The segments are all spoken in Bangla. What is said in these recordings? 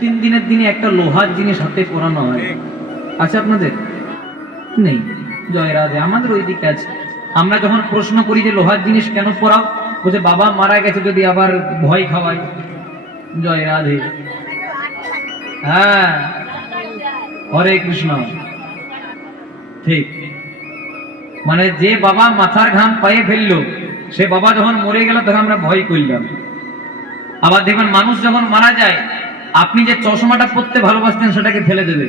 3 দিনের দিনে একটা লোহার জিনিস হাতে পরানো হয়, আছে আপনাদের? নেই। জয় রাধে। আমাদের ওই দিকে আছে। আমরা যখন প্রশ্ন করি যে লোহার জিনিস কেন পরাও, বলছে বাবা মারা গেছে যদি আবার ভয় খাওয়াই। জয় রাধে। হ্যাঁ, হরে কৃষ্ণ। ঠিক, মানে যে বাবা মাথার ঘাম পায়ে ফেললো, সে বাবা যখন মরে গেল তখন আমরা ভয় করলাম। আবার দেখবেন মানুষ যখন মারা যায়, আপনি যে চশমাটা পরতে ভালোবাসতেন সেটাকে ফেলে দেবে,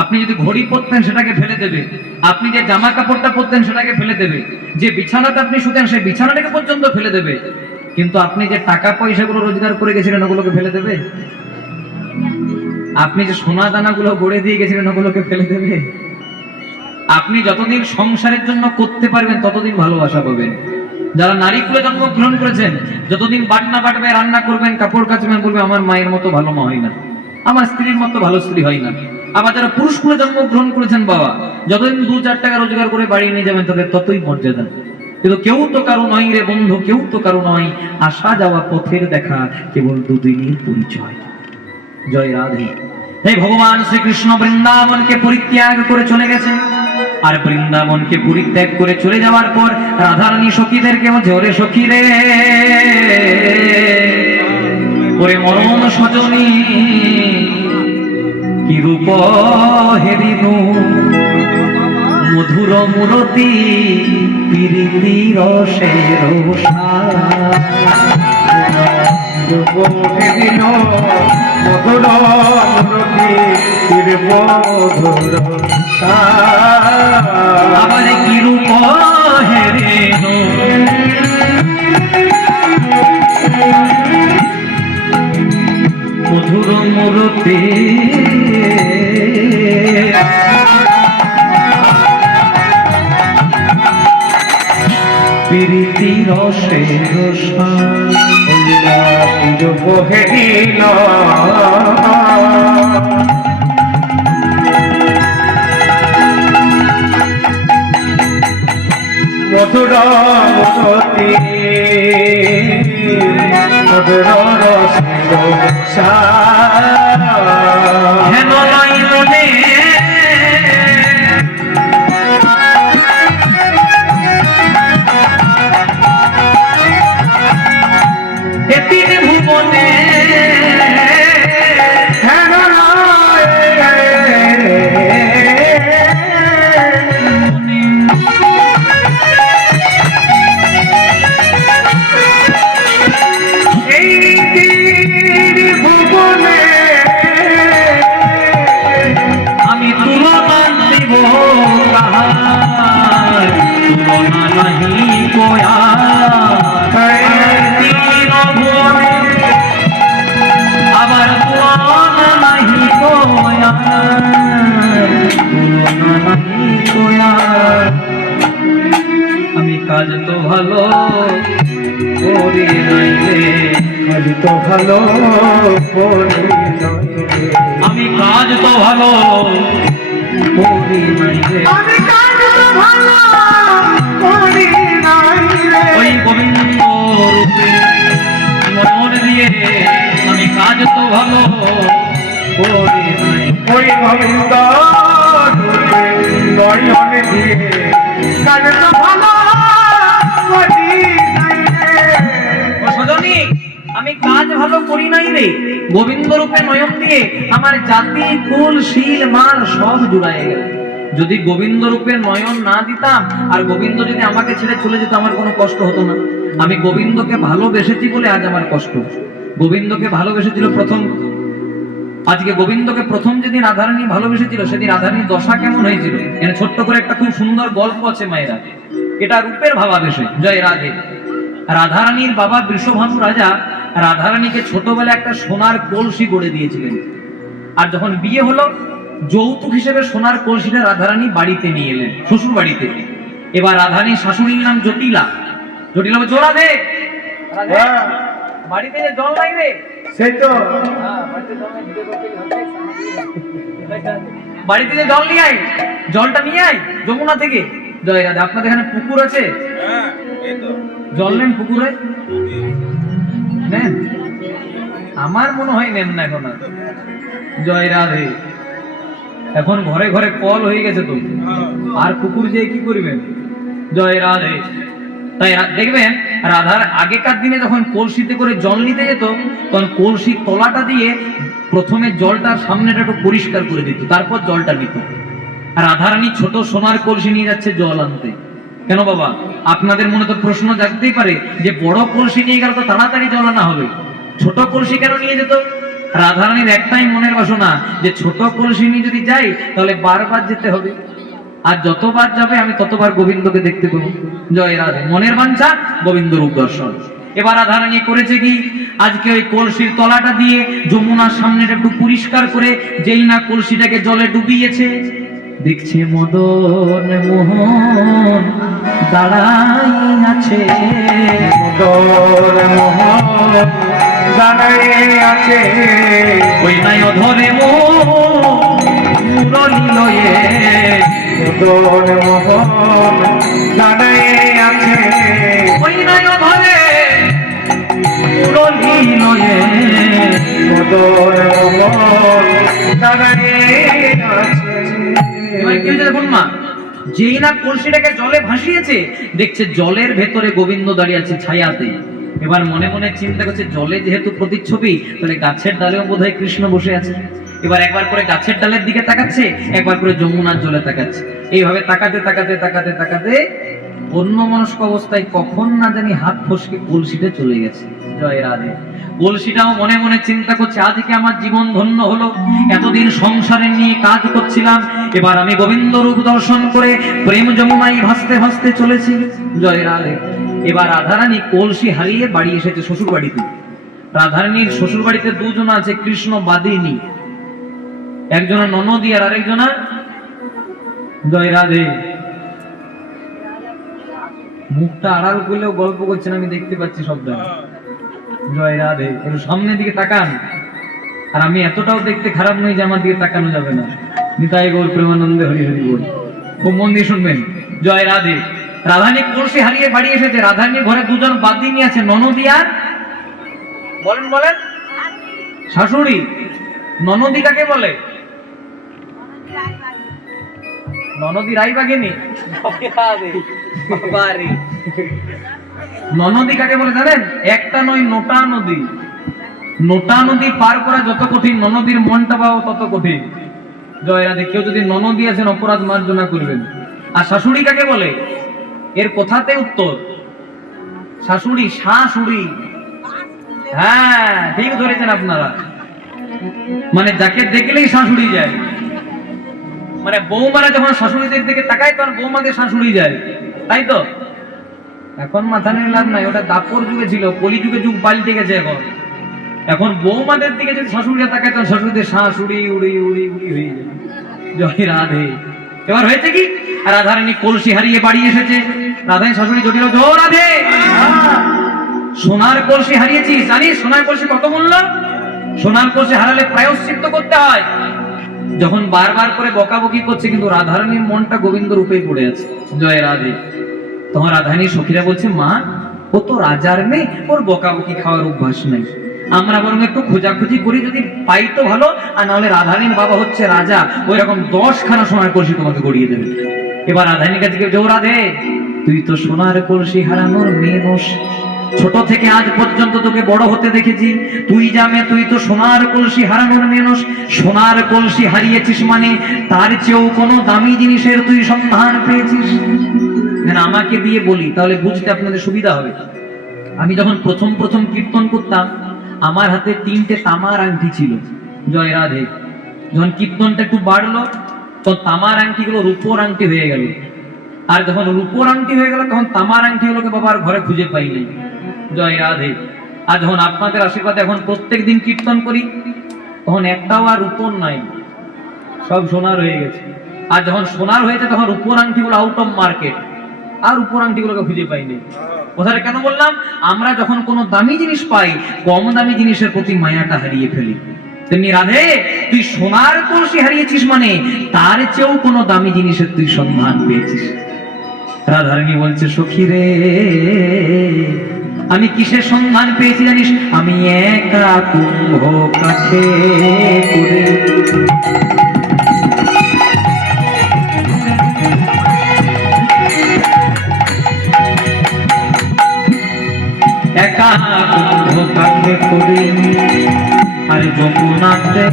আপনি যদি ঘড়ি পরতেন সেটাকে ফেলে দেবে, আপনি যে জামা কাপড়টা পরতেন সেটাকে ফেলে দেবে, যে বিছানাতে আপনি শুতেন সেই বিছানাটাকে পর্যন্ত ফেলে দেবে। কিন্তু আপনি যে টাকা পয়সাগুলো রোজগার করে গেছিলেন ওগুলোকে ফেলে দেবে? আপনি যে সোনা দানাগুলো গড়ে দিয়ে গেছিলেন ওগুলোকে ফেলে দেবে? আপনি যতদিন সংসারের জন্য করতে পারবেন ততদিন ভালোবাসা পাবেন। যারা নারী কুলে জন্মগ্রহণ করেছেন, যতদিন বাটনা বাটবে, রান্না করবেন, কাপড় কাচবেন, বলবে আমার মায়ের মতো ভালো মা হয় না, আমার স্ত্রীর মতো ভালো স্ত্রী হয় না। আবার যারা পুরুষ কুলে জন্মগ্রহণ করেছেন বাবা, যতদিন 2-4 টাকা রোজগার করে বাড়ি নিয়ে যাবেন তাদের ততই মর্যাদা। কিন্তু কেউ তো কারো নয় রে বন্ধু, কেউ তো কারো নয়, আসা যাওয়া পথের দেখা, কেবল দুদিনের পরিচয়। জয় রাধে। এই ভগবান শ্রীকৃষ্ণ বৃন্দাবনকে পরিত্যাগ করে চলে গেছেন, আর বৃন্দাবনকে পরিত্যাগ করে চলে যাওয়ার পর রাধারানী সখীদেরকে বলছে, ওরে সখী রে, ওরে মরণ সজনী, কি রূপ হেরিনু, মধুর মূরতি, প্রীতি রসের আবার কি রূপ হেরিনু, মধুর মূরতি, প্রীতি রসের হেরিল, মধুর মূরতি, মধুর রসের হেমলয় মনে তিন ভুবনে আমি তুলনা দিব কাহার, তুলনা নাহি কোয়া, আবার তুলনা নাহি কোয়া, তুলনা নাহি কোয়া। আমি কাজ তো ভালো করি নাই রে, কাজ তো ভালো করি নাই রে, আমি কাজ তো ভালো করি নাই রে, আমি কাজ তো ভালো করি নাই রে, ওই গোবিন্দ রূপে মন দিয়ে আমি কাজ তো ভালো করি নাই, ওই গোবিন্দ রূপে নয়ন দিয়ে কাজ তো ভালো করি নাই রে। ও সজনী, আমি কাজ ভালো করি নাই রে, গোবিন্দ রূপে নয়ন দিয়ে আমার জাতি কুল শীল মান সব জুড়ায় গেল। যদি গোবিন্দ রূপে নয়ন না দিতাম আর গোবিন্দ যদি আমাকে ছেড়ে চলে যেত, আমার কোনো কষ্ট হতো না। আমি গোবিন্দকে ভালোবেসেছি বলে আজ আমার কষ্ট। গোবিন্দকে ভালোবেসেছিল প্রথম, আজকে গোবিন্দকে প্রথম যেদিন রাধারানী ভালোবেসেছিল সেদিন রাধারানীর দশা কেমন হয়েছিল, এখানে ছোট্ট করে একটা খুব সুন্দর গল্প আছে মায়েরা, এটা রূপের ভাবাবেশে। জয় রাধে। রাধারানীর বাবা বৃষভানু রাজা রাধারানীকে ছোটবেলায় একটা সোনার কলসি গড়ে দিয়েছিলেন, আর যখন বিয়ে হলো যৌতুক হিসেবে সোনার কলসিটা রাধারানী বাড়িতে নিয়ে এলেন, শ্বশুর বাড়িতে। এবার রাধারানীর শাশুড়ির নাম জটিলা। জটিলা বলছে, জোড়া দে, বাড়িতে যে জল নাই রে, সেই তো বাড়িতে যে জল নিয়ে আয়, জলটা নিয়ে আয় যমুনা থেকে। জয় রাধে। আপনাদের এখানে পুকুর আছে? জল নেন পুকুরে? নেন? আমার মনে হয় নেন না এখন। জয় রাধে। এখন ঘরে ঘরে কল হয়ে গেছে তো, আর কুকুর যে কি করবেন। জয় রাধে। তাই দেখবেন রাধার আগেকার দিনে যখন কলসিতে করে জল নিতে যেত, তখন কলসির তলাটা দিয়ে প্রথমে জলটার সামনেটা একটু পরিষ্কার করে দিত, তারপর জলটা নিত। আর রাধারানী ছোট সোনার কলসি নিয়ে যাচ্ছে জল আনতে। কেন বাবা? আপনাদের মনে তো প্রশ্ন জাগতেই পারে যে বড় কলসি নিয়ে গেলে তো তাড়াতাড়ি জল আনা হবে, ছোট কলসি কেন নিয়ে যেত? রাধারানীর একটাই মনের বাসনা যে ছোট কলসি নিয়ে যদি যাই তাহলে বারবার যেতে হবে, আর যতবার যাবে আমি ততবার গোবিন্দকে দেখতে পাবো। জয় রাধে। মনের বাঞ্ছা গোবিন্দ রূপ দর্শন। এবার রাধারানী করেছে কি, আজকে ওই কলসির তলাটা দিয়ে যমুনার সামনেটা একটু পরিষ্কার করে যেই না কলসিটাকে জলে ডুবিয়েছে, দেখছে মদন মোহন দাঁড়াই আছে, মদন মোহন দাঁড়াই আছে, ওই নাই অধরে মুরলী লয়ে, মদন মোহন দাঁড়াই আছে, ওই নাই অধরে মুরলী লয়ে, মদন মোহন দাঁড়াই আছে। দেখুন মা, যেই না কলসিটাকে জলে ভাসিয়েছে, দেখছে জলের ভেতরে গোবিন্দ দাঁড়িয়ে আছে ছায়াতে। এবার মনে মনে চিন্তা করছে জলে যেহেতু প্রতিচ্ছবি, তাহলে গাছের ডালেও বোধহয় কৃষ্ণ বসে আছে। এবার একবার করে গাছের ডালের দিকে তাকাচ্ছে, একবার করে যমুনার জলে তাকাচ্ছে। এইভাবে তাকাতে তাকাতে তাকাতে তাকাতে অন্যমনস্ক অবস্থায় কখন না জানি হাত ফসকে কলসিতে চলে গেছে। জয় রাধে। কলসিটাও মনে মনে চিন্তা করছে আজকে আমার জীবন ধন্য হলো, এতদিন সংসারে নিয়ে কাজ করছিলাম, এবার আমি গোবিন্দ রূপ দর্শন করে প্রেম যমুনায় ভাসতে ভাসতে চলেছি। জয় রাধে। এবার রাধারানী কলসি হারিয়ে বাড়ি এসেছে শ্বশুর বাড়িতে। রাধারানীর শ্বশুর বাড়িতে দুজন আছে কৃষ্ণ বাদিনী, একজনা ননদী আর আরেকজনা জয় রাধে। মুখটা আড়াল করলেও গল্প করছেন, আমি দেখতে পাচ্ছি সবটা। জয় রাধে। একটু সামনের দিকে তাকান। আর আমি এতটাও দেখতে খারাপ নই যে আমার দিকে তাকানো যাবে না। নিতাই গৌর প্রেমানন্দে হরি হরি বল। খুব মন দিয়ে শুনবেন। জয় রাধে। রাধারানী কলসি হারিয়ে বাড়ি এসেছে। রাধারানীর ঘরে দুজন বাদিনী আছে, ননদী আর বলেন বলেন শাশুড়ি। ননদী কাকে বলে? ননদী রায়বাগিনী। ননদী কাকে বলে জানেন? একটা নয়, নোটা নদী। নোটা নদী পার করা যত কঠিন, ননদীর মনটা পাওয়া তত কঠিন। জয় রাধে। কেউ যদি ননদী আছেন অপরাধ মার্জনা করবেন। আর শাশুড়ি কাকে বলে? এর কথাতে উত্তর, শাশুড়ি শাশুড়ি। হ্যাঁ ঠিক ধরেছেন আপনারা, মানে যাকে দেখলেই শাশুড়ি যায়। মানে বৌমারা যখন শাশুড়িদের দিকে তাকায় তখন বৌমাদের শাশুড়ি যায়, তাই তো? এখন মাথা নিয়ে লাভ নাই, ওটা দাপর যুগে ছিল, কলি যুগে যুগ পাল্টে গেছে। এখন বৌমাদের দিকে যদি শাশুড়িরা তাকায় তখন শাশুড়িদের শাশুড়ি উড়ি উড়ি উড়ি হয়ে যায়। জয় রাধে। এবার হয়েছে কি, রাধারানী কলসি হারিয়ে বাড়ি এসেছে। রাধারানী শাশুড়ি জটিল, জয় রাধে। সোনার কলসি হারিয়েছিস, জানিস সোনার কলসি কত মূল্য? সোনার কলসি হারালে প্রায়শ্চিত্ত করতে হয়। যখন বারবার করে বকাবকি করছে, কিন্তু রাধারানীর মনটা গোবিন্দ রূপে পড়ে আছে। জয় রাধে। তখন রাধারানীর সখীরা বলছে, মা ও তো রাজার মেয়ে, ওর বকাবকি খাওয়ার অভ্যাস নেই, আমরা বরং একটু খোঁজাখুঁজি করি, যদি পাই তো ভালো, আর নাহলে রাধারানীর বাবা হচ্ছে রাজা, ওই রকম 10 খানা সোনার কলসি তোমাকে গড়িয়ে দেবে। এবার রাধারানীর কাছে কেউ, জয় রাধে, তুই তো সোনার কলসি হারানোর মেয়ে নোস, ছোট থেকে আজ পর্যন্ত তোকে বড় হতে দেখেছি, তুই জামে তুই তো সোনার কলসি হারানোর মানুষ। সোনার কলসি হারিয়েছিস মানে তার চেয়েও কোনো দামি জিনিসের তুই সন্ধান পেয়েছিস। আমাকে দিয়ে বলি তাহলে বুঝতে আপনাদের সুবিধা হবে। আমি যখন প্রথম প্রথম কীর্তন করতাম, আমার হাতে 3টে তামার আংটি ছিল। জয় রাধে। যখন কীর্তনটা একটু বাড়লো, তখন তামার আংটিগুলো রূপোর আংটি হয়ে গেল। আর যখন রূপোর আংটি হয়ে গেল, তখন তামার আংটিগুলোকে বাবার ঘরে খুঁজে পাই নাই। জয় রাধে। আর যখন আপনাদের আশীর্বাদে এখন প্রত্যেক দিন কীর্তন করি, তখন একটাও আর রূপোর নাই, সব সোনার হয়ে গেছে। আর যখন সোনার হয়েছে, তখন রূপোর আংটিগুলো আউট অফ মার্কেট, আর রূপোর আংটিগুলোকে খুঁজে পাইনি। কথাটা কেন বললাম? আমরা যখন কোনো দামি জিনিস পাই, কম দামি জিনিসের প্রতি মায়াটা হারিয়ে ফেলি। তেমনি রাধে, তুই সোনার কলসি হারিয়েছিস মানে তার চেয়েও কোনো দামি জিনিসের তুই সন্ধান পেয়েছিস। রাধারানী বলছে, সখী রে আমি কিসের সন্ধান পেয়েছি জানিস? আমি একা কুম্ভ কাছে করে একা কুম্ভ কাছে করে আর যমুনাতে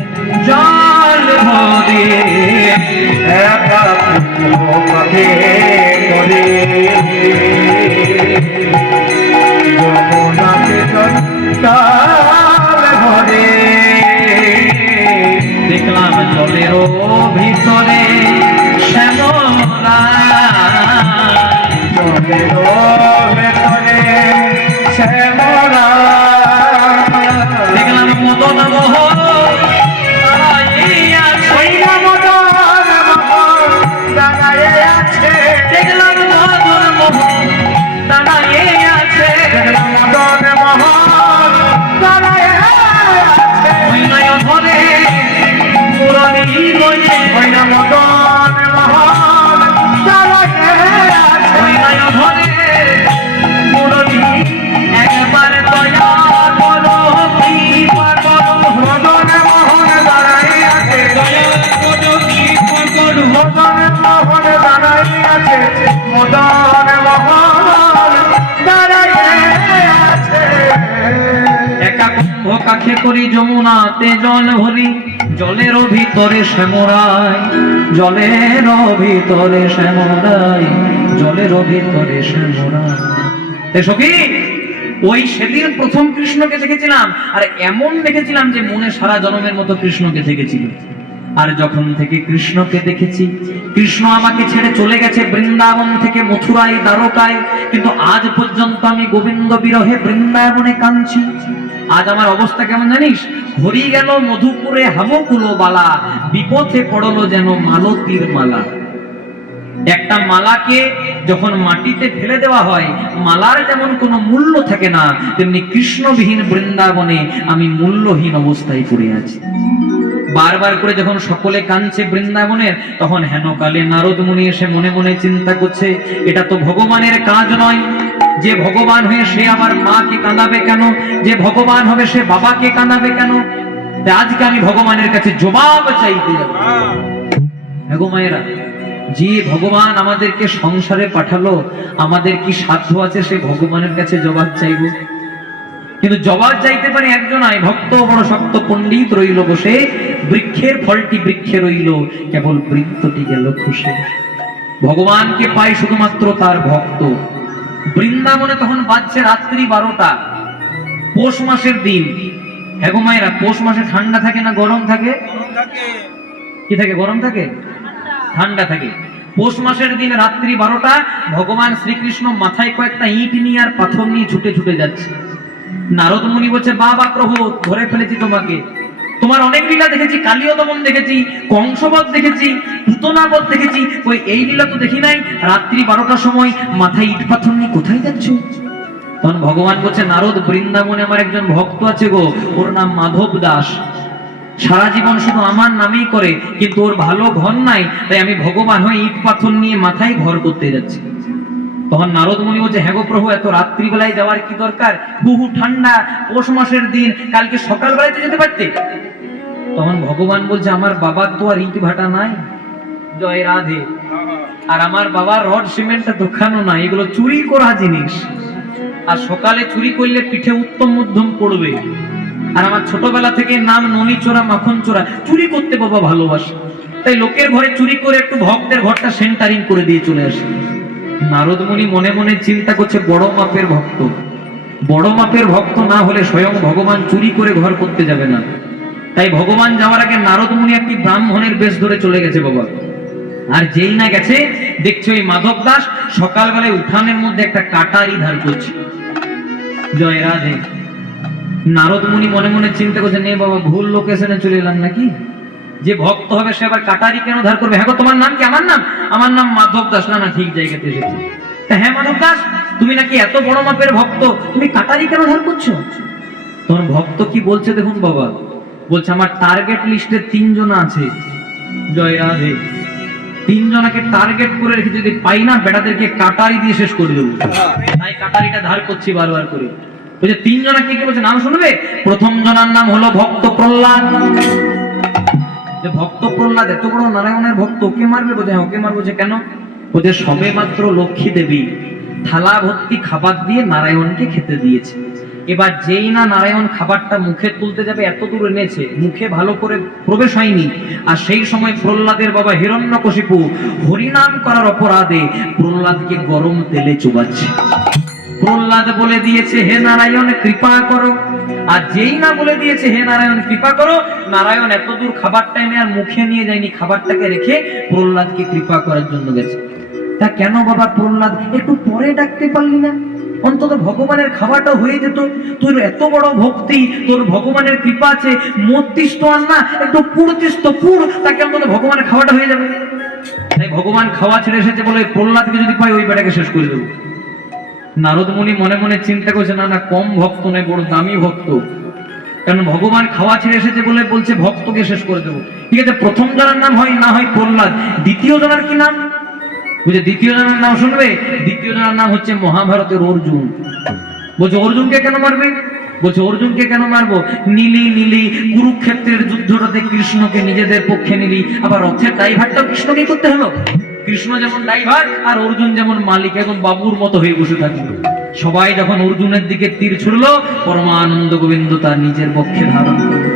জল ভরে একা কুম্ভ কাছে করে যমুনাতে জল ভরে দেখলাম জলের ভিতরে শ্যামলা জলের ভিতরে শ্যামলা দেখলাম মদন মোহন দেখলাম মদন মোহন দাঁড়ায়ে আছে মদন মোহন দাঁড়ায়ে আছে ওই নয়নে মুরলী বলে ওই মদন মোহন দাঁড়ায়ে আছে ওই নয়নে মুরলী একবার দয়া করো কৃপা করো মদন মোহন দাঁড়ায়ে আছে দয়া করো কৃপা করো মদন মোহন দাঁড়ায়ে আছে মদন মোহন দাঁড়ায়ে আছে একা কুম্ভ কাছে করি যমুনাতে জল ভরি জলের ভিতরে শ্যামরাই জলের ভিতরে শ্যামরাই জলের ভিতরে শ্যামরাই এসো কি ওই সেদিন প্রথম কৃষ্ণকে দেখেছিলাম আর এমন দেখেছিলাম যে মনে সারা জন্মের মতো কৃষ্ণকে দেখেছিল। আর যখন থেকে কৃষ্ণকে দেখেছি কৃষ্ণ আমাকে ছেড়ে চলে গেছে বৃন্দাবন থেকে মথুরায় দ্বারকায়, কিন্তু আজ পর্যন্ত আমি গোবিন্দ বিরহে বৃন্দাবনে কাঁদছি। আজ আমার অবস্থা কেমন জানিস? হরি গেল মধুপুরে হামকুলো বালা বিপথে পড়লো যেন মালতীর মালা। একটা মালাকে যখন মাটিতে ফেলে দেওয়া হয় মালার যেমন কোনো মূল্য থাকে না, তেমনি কৃষ্ণবিহীন বৃন্দাবনে আমি মূল্যহীন অবস্থায় পড়ে আছি। বারবার করে যখন সকলে কাঁদছে বৃন্দাবনের, তখন হেনকালে নারদ মুনি এসে মনে মনে চিন্তা করছে এটা তো ভগবানের কাজ নয়। যে ভগবান হয়ে সে আমার মাকে কাঁদাবে কেন? যে ভগবান হবে সে বাবাকে কাঁদাবে কেন? আজকে আমি ভগবানের কাছে জবাব চাইতে যাব। গো মায়েরা, যে ভগবান আমাদেরকে সংসারে পাঠালো আমাদের কি সাধ্য আছে সে ভগবানের কাছে জবাব চাইব? কিন্তু জবাব চাইতে পারে একজন আয় ভক্ত বড় শক্ত পণ্ডিত রইল বসে, বৃক্ষের ফলটি বৃক্ষে রইল কেবল বৃন্তটি গেল খুশে। ভগবানকে পায় শুধুমাত্র তার ভক্ত। বৃন্দাবনে তখন বাজছে রাত্রি 12টা, পৌষ মাসের দিন। হ্যাঁ গো মায়েরা, পৌষ মাসে ঠান্ডা থাকে না গরম থাকে? কি থাকে? গরম থাকে, ঠান্ডা থাকে। পৌষ মাসের দিন রাত্রি 12টা, ভগবান শ্রীকৃষ্ণ মাথায় কয়েকটা ইট নিয়ে আর পাথর নিয়ে ছুটে ছুটে যাচ্ছে। নারদ মুনি বলছে বাবা প্রভু ধরে ফেলেছি তোমাকে, তোমার অনেক লীলা দেখেছি, কালীয় দমন দেখেছি, কংসবধ দেখেছি, পুতনাবধ দেখেছি, ওই এই লীলা তো দেখি নাই। রাত্রি 12টার সময় মাথায় ইট পাথর নিয়ে কোথায় যাচ্ছ? তখন ভগবান বলছে নারদ, বৃন্দাবনে আমার একজন ভক্ত আছে গো, ওর নাম মাধব দাস। সারা জীবন শুধু আমার নামেই করে, কিন্তু ওর ভালো ঘর নাই, তাই আমি ভগবান হয়ে ইট পাথর নিয়ে মাথায় ঘর করতে যাচ্ছি। তখন নারদ মুনি বলছে হ্যাঁ গো প্রভু, এত রাত্রিবেলায় যাওয়ার কি দরকার? বহু ঠান্ডা, পৌষ মাসের দিন, কালকে সকাল বেলাতে যেতে পারতে। তখন ভগবান বলছে আমার বাবার তো আর ইট ভাটা নাই, জয় রাধে। আর আমার বাবার রড সিমেন্টের দোকানও নাই, এগুলো চুরি করা জিনিস। আর সকালে চুরি করলে পিঠে উত্তম মধ্যম পড়বে। আর আমার ছোটবেলা থেকে নাম ননি চোরা মাখন চোরা, চুরি করতে বাবা ভালোবাসে, তাই লোকের ঘরে চুরি করে একটু ভক্তের ঘরটা সেন্টারিং করে দিয়ে চলে আসে। নারদ মুনি মনে মনে চিন্তা করছে বড় মাপের ভক্ত, বড় মাপের ভক্ত না হলে স্বয়ং ভগবান চুরি করে ঘর করতে যাবে না। তাই ভগবান যাওয়ার আগে নারদ মুনি একটি ব্রাহ্মণের বেশ ধরে চলে গেছে বাবা। আর যেই না গেছে দেখছে ওই মাধব দাস সকালবেলায় উঠানের মধ্যে একটা কাটারি ধার করছে। জয় রাধে। নারদ মুনি মনে মনে চিন্তা করছে নে বাবা ভুল লোকেশনে চলে এলাম নাকি, যে ভক্ত হবে সে আবার কাটারি কেন ধার করবে? হ্যাঁ তোমার নাম কি? আমার নাম মাধব দাস। না ঠিক জায়গাতে এসেছি। হ্যাঁ মাধব দাস, তুমি নাকি এত বড় মাপের ভক্ত, তুমি কাটারি কেন ধার করছো? তোমার ভক্ত কি বলছে দেখুন বাবা, বলছে আমার টার্গেট লিস্টে 3 জন আছে। জয় রাধে। তিনজনাকে টার্গেট করে রেখে যদি পাই না বেটাদেরকে কাটারি দিয়ে শেষ করে দেবো, তাই কাটারিটা ধার করছি বারবার করে। বলছে তিনজনা কে কে বলছে নাম শুনবে? প্রথম জনার নাম হলো ভক্ত প্রহ্লাদ। যে ভক্ত প্রহ্লাদ এত বড় নারায়ণের ভক্ত, ওকে মারবে? বলছে ওকে মারবো। যে কেন? বলছে সবে মাত্র লক্ষ্মী দেবী থালা ভর্তি খাবার দিয়ে নারায়ণকে খেতে দিয়েছে। এবার যেই না নারায়ণ খাবারটা মুখে তুলতে যাবে, এত দূর এনেছে, মুখে ভালো করে প্রবেশ হয়নি, আর সেই সময় প্রহ্লাদের বাবা হিরণ্যকশিপু হরিনাম করার অপরাধে প্রহ্লাদকে গরম তেলে চুবাচ্ছে। প্রহ্লাদ বলে দিয়েছে হে নারায়ণ কৃপা করো, আর যেই না বলে দিয়েছে হে নারায়ণ কৃপা করো, নারায়ণ এত দূর খাবারটা এনে আর মুখে নিয়ে যায়নি, খাবারটাকে রেখে প্রহ্লাদকে কৃপা করার জন্য গেছে। তা কেন বাবা প্রহ্লাদ একটু পরে ডাকতে পারলি না? অন্তত ভগবানের খাবারটা হয়ে যেত। তোর এত বড় ভক্তি, তোর ভগবানের কৃপা আছে, মরতিস তো আর না, একটু পুড়তিস তো পুড়, তাকে অন্তত ভগবানের খাওয়াটা হয়ে যাবে। তাই ভগবান খাওয়া ছেড়ে এসেছে বলে প্রহ্লাদকে যদি পাই ওই বেটাকে শেষ করে দেবো। নারদ মুনি মনে মনে চিন্তা করছে না না, কম ভক্ত নয়, বড় দামি ভক্ত, কারণ ভগবান খাওয়া ছেড়ে এসেছে বলে বলছে ভক্তকে শেষ করে দেবো। ঠিক আছে, প্রথম জনের নাম হয় না হয় প্রহ্লাদ, দ্বিতীয় জনের কি নাম? বুঝে দ্বিতীয় জনের নাম শুনবে? দ্বিতীয় জনের নাম হচ্ছে মহাভারতের অর্জুন। বলছে অর্জুনকে কেন মারবে? বলছে অর্জুনকে কেন মারবো? নীলি নীলি কুরুক্ষেত্রের যুদ্ধটাতে কৃষ্ণকে নিজেদের পক্ষে নিলি, আবার রথের ড্রাইভারটাও কৃষ্ণকেই করতে হলো। কৃষ্ণ যেমন ড্রাইভার আর অর্জুন যেমন মালিক, এখন বাবুর মতো হয়ে বসে থাকলো। সবাই যখন অর্জুনের দিকে তীর ছুড়লো, পরমানন্দ গোবিন্দ তার নিজের পক্ষে ধারণ করলো।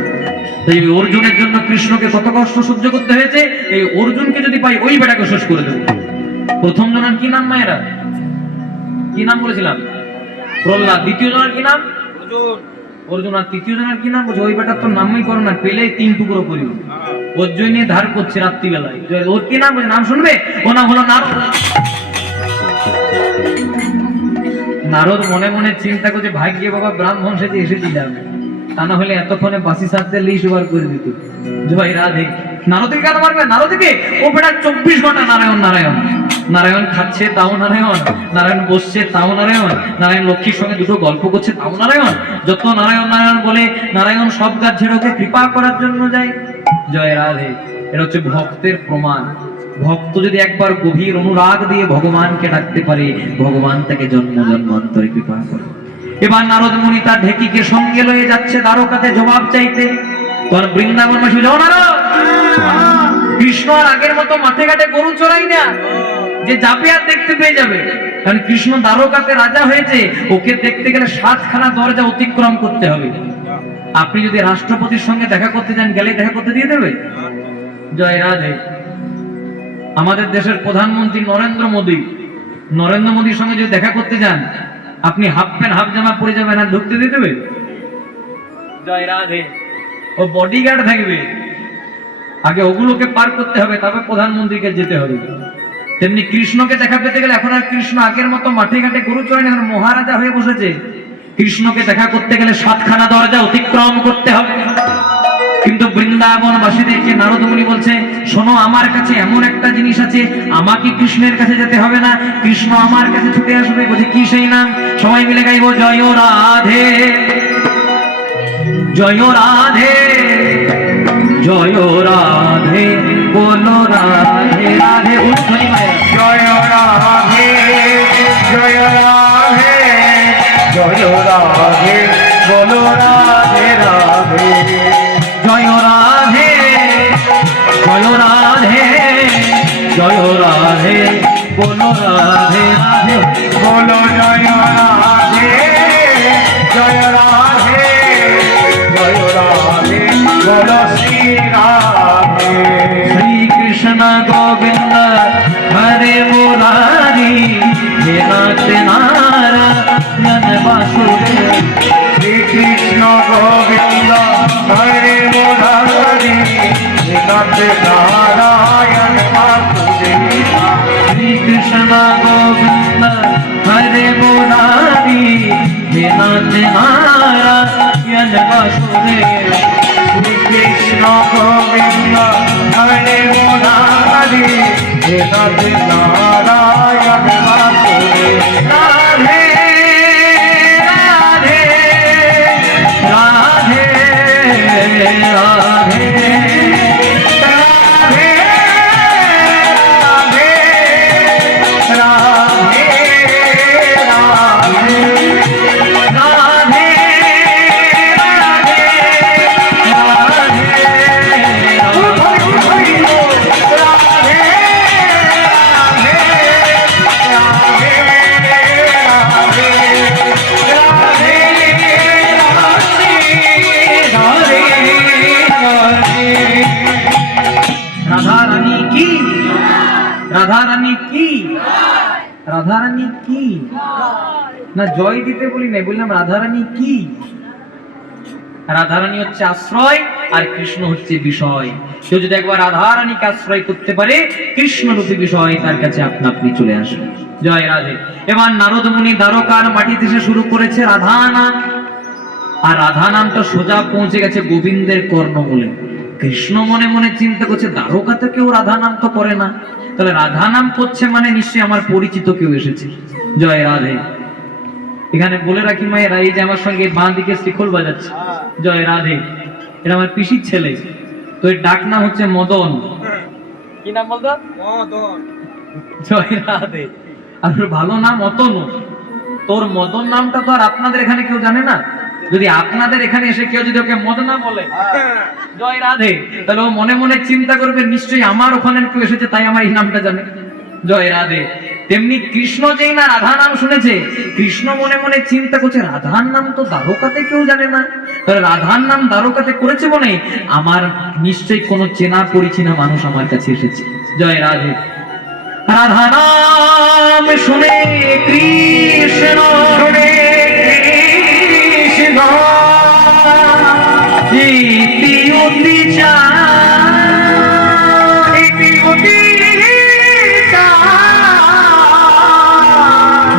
এই অর্জুনের জন্য কৃষ্ণকে কত কষ্ট সহ্য করতে হয়েছে। এই অর্জুনকে যদি পাই ওই বেটাকে শেষ করে দেবো। প্রথম জনের কি নাম মায়েরা? কি নাম বলেছিলাম? প্রহ্লাদ। দ্বিতীয় জনের কি নাম? অর্জুন। আর তৃতীয় জনের কি নাম? বলছে ওই বেটার তো নামই করো না, পেলে 3 টুকরো করিও। ওর জন্য ধার করছে রাত্রিবেলায়। ওর কি নাম? নাম শুনবে? ও নাম হলো নারদ। নারদ মনে মনে চিন্তা করছে ভাগ্যে বাবা ব্রাহ্মণ সেজে এসেছিলাম, তা না হলে এতক্ষণে বাসি সাথে লিস্ট বার করে দিত। জয় রাধে। নারদকে কেন মারবে? নারদকে? ও বেটা 24 ঘন্টা নারায়ণ নারায়ণ। নারায়ণ খাচ্ছে তাও নারায়ণ, নারায়ণ বসছে তাও নারায়ণ, নারায়ণ লক্ষ্মীর সঙ্গে দুটো গল্প করছে তাও নারায়ণ। যত নারায়ণ নারায়ণ বলে নারায়ণ সব গাছ ঝেড়োকে কৃপা করার জন্য যায়। জয় রাধে। এটা হচ্ছে ভক্তের প্রমাণ। ভক্ত যদি একবার গভীর অনুরাগ দিয়ে ভগবানকে ডাকতে পারে, ভগবান তাকে জন্ম জন্মান্তরে কৃপা করে। এবার নারদ মুনি তার ঢেকিকে সঙ্গে লয়ে যাচ্ছে দ্বারকাতে জবাব চাইতে। তখন বৃন্দাবন মাসি যাও নারদ, কৃষ্ণ আর আগের মতো মাঠে ঘাটে গরু চড়াই না যে যাবে আর দেখতে পেয়ে যাবে। কারণ কৃষ্ণ দ্বারকাতে রাজা হয়েছে, ওকে দেখতে গেলে 7খানা দরজা অতিক্রম করতে হবে। আপনি যদি রাষ্ট্রপতির সঙ্গে দেখা করতে যান, গেলে দেখা করতে দিয়ে দেবে? জয় রাধে। আমাদের দেশের প্রধানমন্ত্রী নরেন্দ্র মোদীর সঙ্গে যদি দেখা করতে যান, আপনি হাফ প্যান্ট হাফ জামা পরে যাবেন আর ঢুকতে দিয়ে দেবে? জয় রাধে। ও বডিগার্ড থাকবে, আগে ওগুলোকে পার করতে হবে, তারপর প্রধানমন্ত্রীকে যেতে হবে। তেমনি কৃষ্ণকে দেখা পেতে গেলে এখন আর কৃষ্ণ আগের মতো মাঠে ঘাটে গরু চড়ে না, এখন মহারাজা হয়ে বসেছে। কৃষ্ণকে দেখা করতে গেলে 7খানা দরজা অতিক্রম করতে হবে। কিন্তু বৃন্দাবনবাসীদেরকে নারদ মুনি বলছে, শোনো আমার কাছে এমন একটা জিনিস আছে, আমাকে কৃষ্ণের কাছে যেতে হবে না, কৃষ্ণ আমার কাছে ছুটে আসবে। বলছে কি সেই নাম? সবাই মিলে গাইবো জয় রাধে জয় রাধে জয় রাধে, বলো রাধে রাধে। উদ্ধনি মায়া জয় রাধে জয় রাধে জয় রাধে, বলো রাধে রাধে। জয় রাধে জয় রাধে জয় রাধে, বলো রাধে রাধে, বলো জয় রাধে জয় রাধে জয় রাধে, বলো শ্রী রাধে। শ্রী কৃষ্ণ গোবিন্দ হরে মুরারি, হে নাথ নারায়ণ বাসুদেব। শ্রী কৃষ্ণ গোবিন্দ হরে মুরারি, হে নাথ নারায়ণ বাসুদেব। শ্রী কৃষ্ণ গোবিন্দ হরে মুরারি, হে নাথ নারায়ণ বাসুদেব। শ্রী কৃষ্ণ গোবিন্দ হরে মুরারি, হে নাথ নারায়ণ বাসুদেব। রাধে রাধে রাধে রাধে রাধে রাধারানী কি? না জয় দিতে বলি নাই, বললাম রাধারানী কি? রাধারানী হচ্ছে আশ্রয় আর কৃষ্ণ হচ্ছে বিষয়। কেউ যদি একবার রাধারানীকে আশ্রয় করতে পারে, কৃষ্ণরূপী বিষয় তার কাছে আপনা আপনি চলে আসে। জয় রাধে। এবার নারদ মুনি দ্বারকার মাটিতে এসে শুরু করেছে রাধা নাম, আর রাধা নামটা সোজা পৌঁছে গেছে গোবিন্দের কর্ণমূলে। কৃষ্ণ মনে মনে চিন্তা করছে দ্বারকাতে কেউ রাধা নাম তো করে না, তাহলে রাধা নাম করছে মানে নিশ্চয়ই আমার পরিচিত কেউ এসেছে। জয় রাধে। এখানে বলে রাখি মায়েরা, এই যে আমার সঙ্গে বাঁ দিকে শিখল বাজাচ্ছে, জয় রাধে, এটা আমার পিসির ছেলে। তো এর ডাক নাম হচ্ছে মদন। কি নাম বলতো? মদন। জয় রাধে। আর ভালো নাম অতনু। তোর মদন নামটা তো আর আপনাদের এখানে কেউ জানে না। যদি আপনাদের এখানে এসে কেউ যদি ওকে মদনা বলে, জয় রাধে, তাহলে ও মনে মনে চিন্তা করবে নিশ্চয়ই আমার ওখানে কেউ এসেছে, তাই আমার এই নামটা জানে। জয় রাধে। তেমনি কৃষ্ণ যেই না রাধা নাম শুনেছে, কৃষ্ণ মনে মনে চিন্তা করছে রাধার নাম তো দ্বারকাতে কেউ জানে না, তাহলে রাধার নাম দ্বারকাতে করেছে মনে আমার নিশ্চয়ই কোনো চেনা পরিচিনা মানুষ আমার কাছে এসেছে। জয় রাধে। রাধা নাম শুনে কৃষ্ণ শুনে কৃষ্ণ ইতি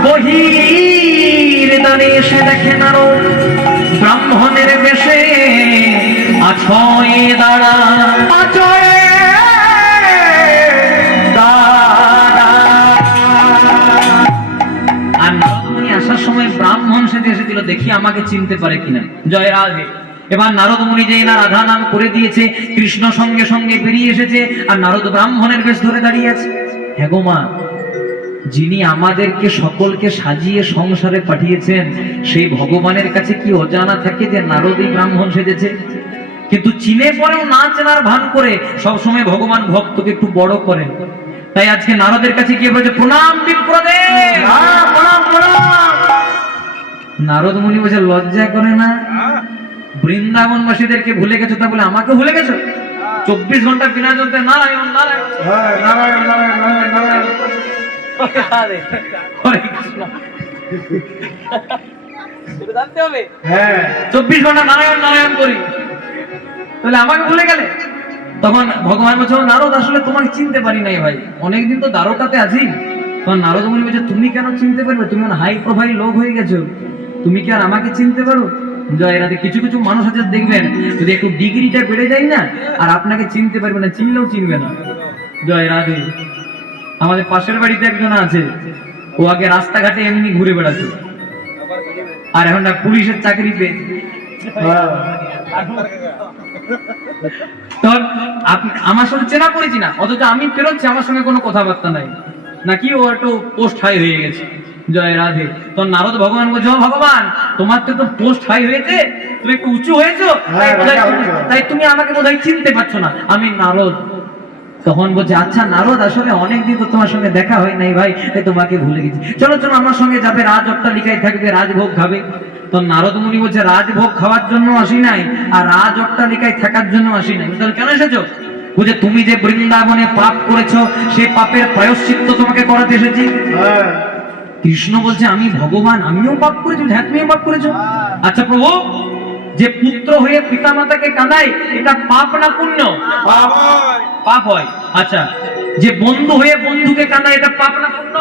বহির দানে এসে দেখে নারদ ব্রাহ্মণের বেশে আছয়ে দাঁড়া, আছয়ে আসার সময় ব্রাহ্মণ সেজে এসেছিল, দেখি আমাকে চিনতে পারে কিনা। জয় রাধে। এবার নারদ মুনি যেই না রাধা নাম করে দিয়েছে, কৃষ্ণ সঙ্গে সঙ্গে বেরিয়ে এসেছে, আর নারদ ব্রাহ্মণের বেশ ধরে দাঁড়িয়ে আছে। হ্যাঁ গো মা, যিনি আমাদেরকে সকলকে সাজিয়ে সংসারে পাঠিয়েছেন, সেই ভগবানের কাছে কি অজানা থাকে যে নারদ এই ব্রাহ্মণ সেজেছে? কিন্তু চিনে পরেও না চেনার ভান করে সবসময় ভগবান ভক্তকে একটু বড় করেন। তাই আজকে নারদের কাছে গিয়ে বলছে প্রণাম বিপ্রদেব, প্রণাম প্রণাম। নারদ মুনি বলছে লজ্জা করে না? বৃন্দাবনবাসীদেরকে ভুলে গেছো, তা বলে আমাকে ভুলে গেছো? 24 ঘন্টা বিনা চলতে নারায়ণ নারায়ণ নারায়ণ নারায়ণ নারায়ণ। হরে কৃষ্ণ। জানতে হবে, হ্যাঁ 24 ঘন্টা নারায়ণ নারায়ণ করি, তাহলে আমাকে ভুলে গেলে? তখন ভগবান বলছে নারদ আসলে তোমাকে চিনতে পারি নাই ভাই, অনেকদিন তো দ্বারকাতে আছি। তখন নারদ মুনি বলছে তুমি কেন চিনতে পারবে? তুমি হাই প্রোফাইল লোক হয়ে গেছো, তুমি কি আর আমাকে চিনতে পারো? জয় রাধে। কিছু কিছু মানুষ আছে দেখবেন, যদি একটু ডিগ্রিটা বেড়ে যায় না, আর আপনাকে চিনতে পারবে না, চিনলেও চিনবে না। জয় রাধে। আমাদের পাশের বাড়িতে একজন আছে, ও আগে রাস্তাঘাটে এমনি ঘুরে বেড়াতো, আর এখন না পুলিশের চাকরি পেয়ে। আমার সঙ্গে চেনা পড়েছি না, অথচ আমি পেরোচ্ছি, আমার সঙ্গে কোনো কথাবার্তা নাই, নাকি ও একটু পোস্ট হাই হয়ে গেছে। জয় রাধে। তো নারদ ভগবান বলছে ভগবান তোমার তো পোস্ট হাই হয়েছে, তুমি একটু উঁচু হয়েছো, তাই তুমি আমাকে বোধহয় চিনতে পারছো না, আমি নারদ। তখন বলছে আচ্ছা নারদ, আসলে অনেকদিন তো তোমার সঙ্গে দেখা হয় নাই ভাই, তাই তোমাকে ভুলে গেছি, চলো চলো আমার সঙ্গে যাবে, রাজ অট্টালিকায় থাকবে, রাজভোগ খাবে। তো নারদ মুনি বলছে রাজভোগ খাওয়ার জন্য আসি নাই, আর রাজ অট্টালিকায় থাকার জন্য আসি নাই। তাহলে কেন এসেছো? বুঝে তুমি যে বৃন্দাবনে পাপ করেছো, সেই পাপের প্রায়শ্চিত্ত তোমাকে করাতে এসেছি। কৃষ্ণ বলছে আমি ভগবান, আমিও পাপ করেছি। হ্যাঁ তুমিও পাপ করেছো। আচ্ছা প্রভু, যে পুত্র হয়ে পিতামাতাকে কাঁদায়, এটা পাপ না পুণ্য? পাপ হয়। আচ্ছা, যে বন্ধু হয়ে বন্ধুকে কাঁদায়, এটা পাপ না পুণ্য?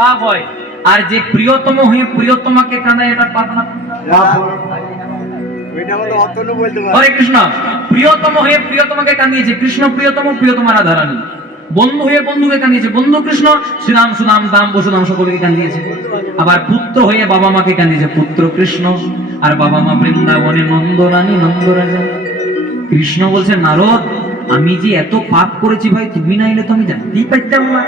পাপ হয়। আর যে প্রিয়তম হয়ে প্রিয়তমাকে কাঁদায়, এটা পাপ না পুণ্য? হরে কৃষ্ণ। প্রিয়তম হয়ে প্রিয়তমাকে কাঁদিয়েছে কৃষ্ণ, প্রিয়তম প্রিয়তমা রাধারানী। বন্ধু হয়ে বন্ধুকে কাঁদিয়েছে বন্ধু কৃষ্ণ, শ্রীরাম সুনাম দাম বসুদাম সকলকে কাঁদিয়েছে। আবার পুত্র হয়ে বাবা মাকে কাঁদিয়েছে পুত্র কৃষ্ণ, আর বাবা মা বৃন্দাবনে নন্দরানী নন্দরাজা। কৃষ্ণ বলছে নারদ, আমি যে এত পাপ করেছি ভাই, তুমি না এলে তো আমি জানতেই পারতাম না।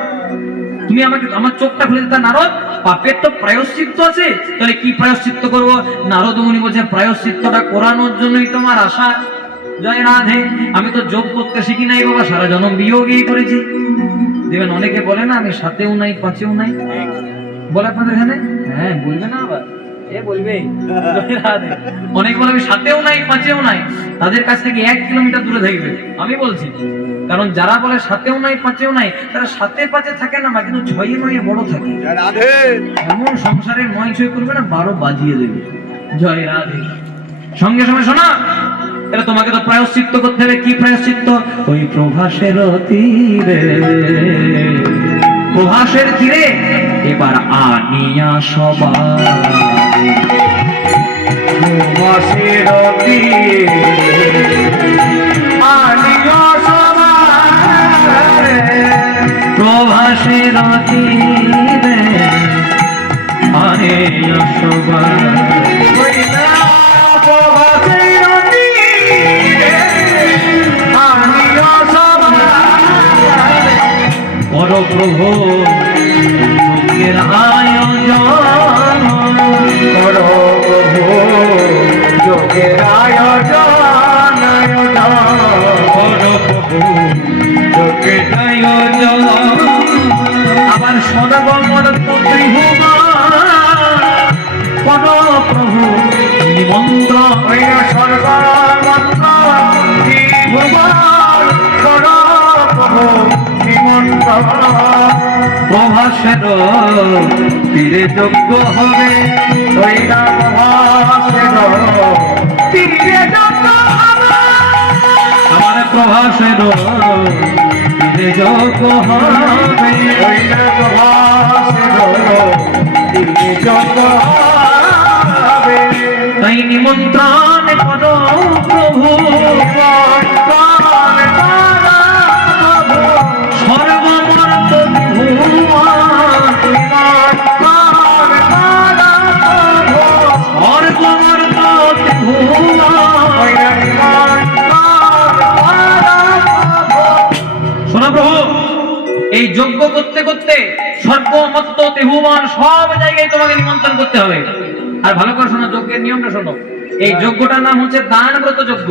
তুমি আমাকে, আমার চোখটা খুলে দিতা। নারদ, পাপের তো প্রায়শ্চিত্ত আছে, তাহলে কি প্রায়শ্চিত্ত করব? নারদ মুনি বলছে প্রায়শ্চিত্তটা করানোর জন্যই তোমার আশা। জয় রাধে। আমি তো যোগ করতে শিখি নাই বাবা, সারা জন্ম বিয়োগই করেছি। দেখবেন অনেকে বলে না আমি সাতেও নাই পাঁচেও নাই, বলে আপনাদের এখানে? হ্যাঁ বলবে না আবার, এ বলবে অনেক বলবে সাথেও নাই পাঁচেও নাই, তাদের কাছ থেকে 1 কিলোমিটার দূরে থাকবে। আমি বলছি, কারণ যারা বলে সাথেও নাই পাঁচেও নাই, তারা সাথে পাঁচে থাকে না, কিন্তু 6-9 বড় থাকে। এমন সংসারে 9-6 করবে না, 12 বাজিয়ে দেবে। জয় রাধে। সঙ্গে সঙ্গে শোনা, তাহলে তোমাকে তো প্রায়শ্চিত্ত করতে হবে। কি প্রায়শ্চিত্ত? ওই প্রভাসের তীরে, প্রভাসের তীরে এবার আনিয়া সবাই, প্রভাসের তীরে আনিয়া সবাই, প্রভাসের তীরে আনিয়া সবাই, বড় প্রভু যজ্ঞের আয়োজন, বড় প্রভু যোগের আয়োজন, বড় প্রভু যজ্ঞের আয়োজন। আবার সর্বমর ত্রিভুবন, বড় প্রভু নিমন্ত্রণ, সর্বমন্ত্র ত্রিভুবন, বড় প্রভু নিমন্ত্রণ। প্রভাসের তীরে যজ্ঞ হবে, ওই না প্রভাসের তীরে যজ্ঞ হবে, আমার প্রভাসের তীরে যজ্ঞ হবে, ওই না প্রভাসের তীরে যজ্ঞ হবে। তাই নিমন্ত্রণ করো প্রভু, সর্বমর্ত ত্রিভুবন, সর্বমর্ত ত্রিভুবন। শোনো প্রভু, এই যজ্ঞ করতে করতে সর্বমত্ত ত্রিভুবন সব জায়গায় তোমাকে নিমন্ত্রণ করতে হবে। আর ভালো করে শোনো, যজ্ঞের নিয়মটা শোনো। এই যজ্ঞটার নাম হচ্ছে দানব্রত যজ্ঞ।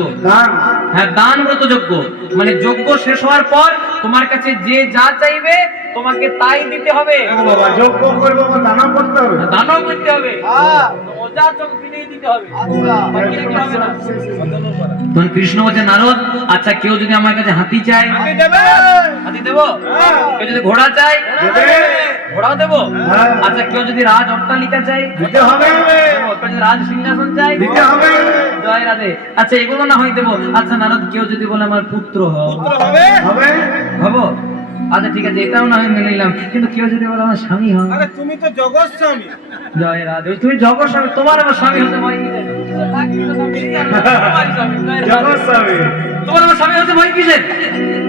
হ্যাঁ, দানব্রত যজ্ঞ মানে যজ্ঞ শেষ হওয়ার পর তোমার কাছে যে যা চাইবে তোমাকে তাই দিতে হবে। বাবা যোগ্য করবো, দানা করতে হবে, দানও করতে হবে, ওজা চোখ বিলিয়ে দিতে হবে, বাকি রাখতে হবে না। তখন কৃষ্ণ বলছে, নারদ, আচ্ছা কেউ যদি আমার কাছে হাতি চায়, হাতি দেবো। কেউ যদি ঘোড়া চায়, ঘোড়াও দেবো। আচ্ছা কেউ যদি রাজ অট্টালিকা চাই, দিতে হবে, কেউ যদি রাজ সিংহাসন চাই, দিতে হবে। জয় রাধে। আচ্ছা এগুলো না হয় দেবো। আচ্ছা নারদ, কেউ যদি বলে আমার পুত্র হবে, হবো, আচ্ছা ঠিক আছে, এটাও না হয় মেনে নিলাম। কিন্তু কেউ যদি বলে আমার স্বামী হও, আরে তুমি তো জগৎ স্বামী। জয় রাধে। তুমি জগৎ স্বামী, তোমার আমার স্বামী হতে ভয় কিসের? জগৎ স্বামী। তোমার আমার স্বামী হতে ভয় কিসের?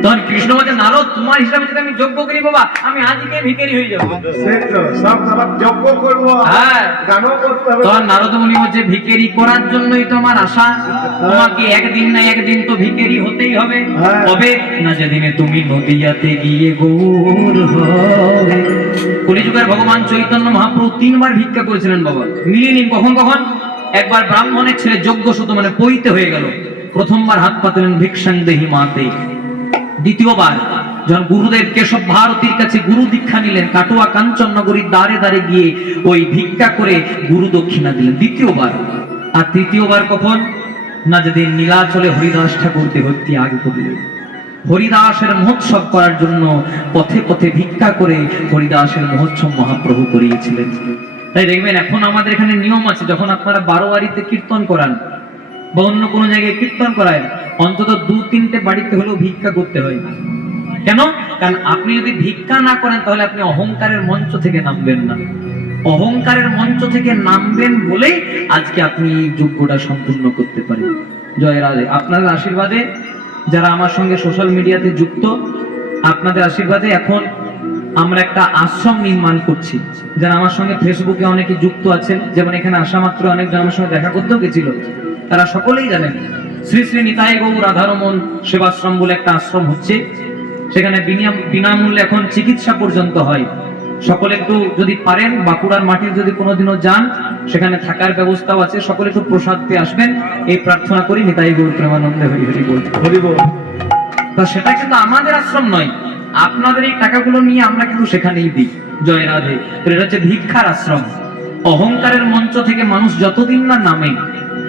তখন কৃষ্ণ বলছে, নারদ, তোমার হিসাবে যদি আমি যজ্ঞ করি বাবা, আমি আজকে ভিখারি হয়ে যাবো। সেই তো, সব আবার যোগ্য করবো, হ্যাঁ। গানও করতে হবে। তখন নারদ মুনি বলছে, ভিখারি করার জন্যই তো আমার আশা। তোমাকে একদিন না একদিন তো ভিখারি হতেই হবে। হ্যাঁ। হবে না যেদিনে তুমি নদিয়াতে গিয়ে গৌর হবে। কলিযুগের ভগবান চৈতন্য মহাপ্রভু 3 বার ভিক্ষা করেছিলেন বাবা। মিলিয়ে নিন কখন কখন। একবার ব্রাহ্মণের ছেলে যজ্ঞশত মানে পৈতে হয়ে গেল, প্রথমবার হাত পাতলেন ভিক্ষাং দেহি মাতে। দ্বিতীয়বার যখন গুরুদেব কেশব ভারতীর কাছে গুরু দীক্ষা নিলেন, কাটোয়া কাঞ্চননগরীর দ্বারে দ্বারে গিয়ে ওই ভিক্ষা করে গুরু দক্ষিণা দিলেন দ্বিতীয়বার। আর তৃতীয়বার কখন না যেদিন নীলাচলে হরিদাস ঠাকুর দেহত্যাগ আগে করলেন। হরিদাসের মহোৎসব করার জন্য পথে পথে ভিক্ষা করে হরিদাসের মহোৎসব মহাপ্রভু করিয়েছিলেন। তাই দেখবেন এখন আমাদের এখানে নিয়ম আছে, যখন আপনারা বারোয়ারিতে কীর্তন করান বা অন্য কোনো জায়গায় কীর্তন করায়, অন্তত 2-3টে বাড়িতে হলেও ভিক্ষা করতে হয়। কেন? কারণ আপনি যদি ভিক্ষা না করেন তাহলে আপনি অহংকারের মঞ্চ থেকে নামবেন না। অহংকারের মঞ্চ থেকে নামবেন বলেই আজকে আপনি এই যজ্ঞটা সম্পূর্ণ করতে পারেন। জয় রাধে। আপনাদের আশীর্বাদে যারা আমার সঙ্গে সোশ্যাল মিডিয়াতে যুক্ত, আপনাদের আশীর্বাদে এখন আমরা একটা আশ্রম নির্মাণ করছি। যারা আমার সঙ্গে ফেসবুকে অনেকে যুক্ত আছেন, যেমন এখানে আসা মাত্র অনেকজন আমার সঙ্গে দেখা করতেও গেছিল, তারা সকলেই জানেন শ্রী শ্রী নিতাই গৌর রাধারমন সেবাশ্রম বলে একটা আশ্রম হচ্ছে। সেখানে বিনামূল্যে এখন চিকিৎসা পর্যন্ত হয়। সকলে একটু যদি পারেন বাঁকুড়ার মাটির যদি কোনোদিনও যান, সেখানে থাকার ব্যবস্থাও আছে। সকলে একটু প্রসাদ পেয়ে আসবেন, এই প্রার্থনা করি। নিতাই গৌর প্রেমানন্দে হরি হরি বল। হরি বল। তা সেটা কিন্তু আমাদের আশ্রম নয়, আপনাদের এই টাকাগুলো নিয়ে আমরা কিন্তু সেখানেই দিই। জয় রাধে। এটা হচ্ছে ভিক্ষার আশ্রম। অহংকারের মঞ্চ থেকে মানুষ যতদিন না নামে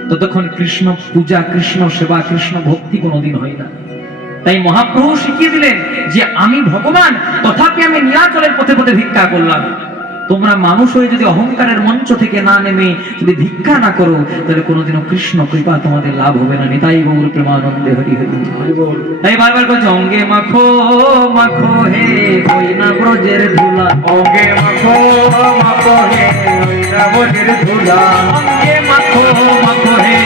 ততক্ষণ কৃষ্ণ পূজা, কৃষ্ণ সেবা, কৃষ্ণ ভক্তি কোনোদিন হয় না। তাই মহাপ্রভু শিখিয়ে দিলেন যে আমি ভগবান, তথাপি আমি নীলাচলের পথে পথে ভিক্ষা করলাম। তোমরা মানুষ হয়ে যদি অহংকারের মঞ্চ থেকে না নেমে যদি ভিক্ষা না করো, তাহলে কোনোদিনও কৃষ্ণ কৃপা তোমাদের লাভ হবে না। নিতাই গৌর প্রেমানন্দে হরি হরি। তাই বারবার বলছে অঙ্গে মাখো মাখো হে ওই না ব্রজের ধুলা, অঙ্গে মাখো মাখো হে ওই না ব্রজের ধুলা, অঙ্গে মাখো মাখো হে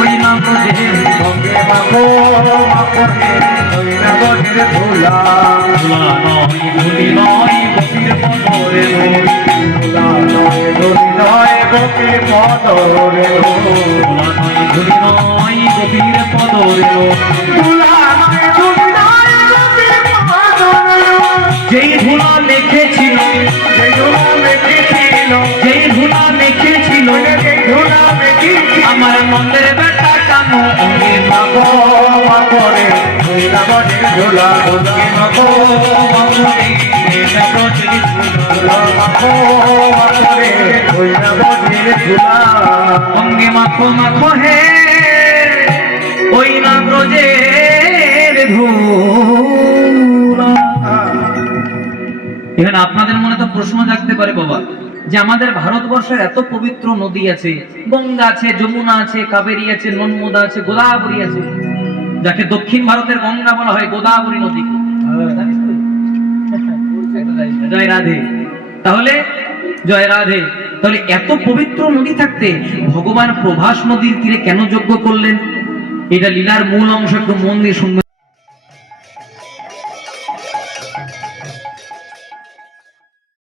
ওই না ব্রজের অঙ্গে মাখো মাখো হে ওই না ব্রজের ধুলা, ধুলা নয় ধুলি নয় গোপীর পদরে ধুলা নয় ধুলি নয় গোপীর পদরে, ধুলা নয় ধুলি নয় গোপীর পদরে ধুলা নয় ধুলি নয় গোপীর পদরে, যেই ধুলা মেখেছিল, যেই ধুলা মেখেছিল, যেই ধুলা মেখেছিল যেই ধুলা মেখেছিল, আমার মন্দির বেটা কানু অঙ্গে মাখো মাখো রে ওই না ব্রজের ধুলা, অঙ্গে মাখো মাখো রে ধুলা, মাখো মাখো রে ওই না ব্রজের ধুলা, অঙ্গে মাখো মাখো হে ওই না ব্রজের ধুলা। এখানে আপনাদের মনে তো প্রশ্ন জাগতে পারে বাবা, যে আমাদের ভারতবর্ষের এত পবিত্র নদী আছে, গঙ্গা আছে, যমুনা আছে, কাবেরী আছে, নর্মদা আছে, গোদাবরী আছে, যাকে দক্ষিণ ভারতের গঙ্গা বলা হয় গোদাবরী নদী। জানিস তুই? জয় রাধে। তাহলে জয় রাধে। তাহলে এত পবিত্র নদী থাকতে ভগবান প্রভাস নদীর তীরে কেন যজ্ঞ করলেন? এটা লীলার মূল অংশ, একটু মন দিয়ে শুনবেন।